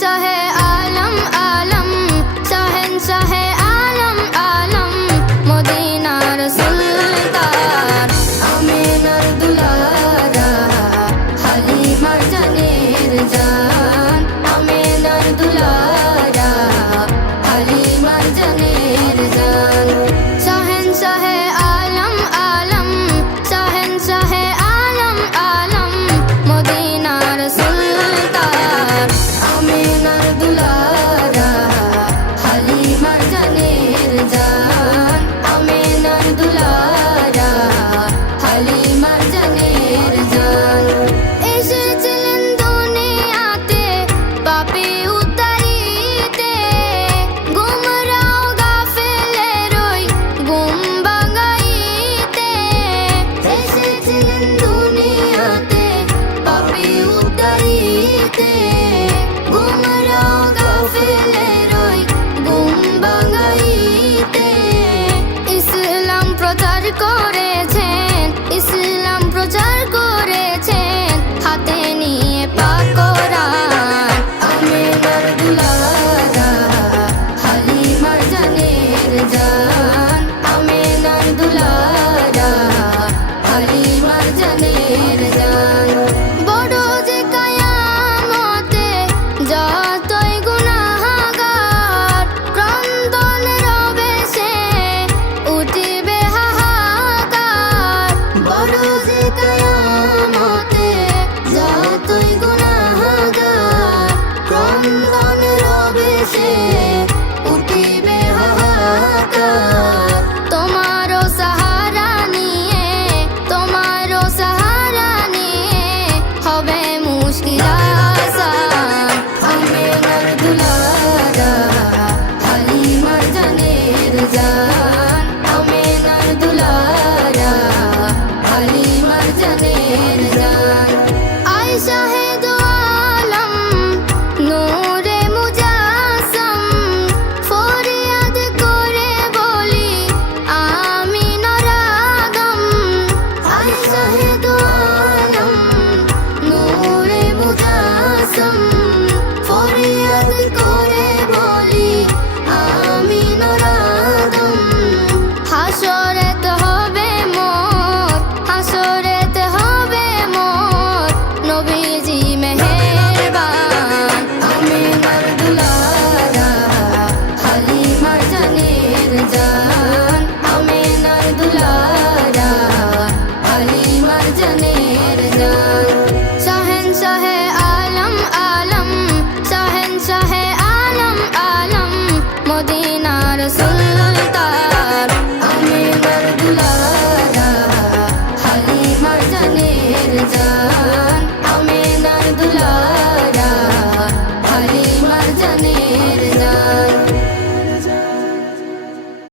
শাহে আলম আলম, শাহে আলম আলম, মদিনার সুলতান আমিনার দুলারা, হালিমার জানের জান, আমিনার দুলারা, হালিমার জানের জান। শাহে আলম আলম, শাহে আলম আলম, মদিনার সুলতান আমিনার দুলারা, হালিমার জানের জান, আমিনার দুলারা, হালিমার জানের জান। এসেছিলেন দুনিয়াতে পাপী উদ্ধারিতে, গুমরাও গাফেলের ওই গুম ভাঙাইতে। এসেছিলেন দুনিয়াতে পাপী উদ্ধারিতে,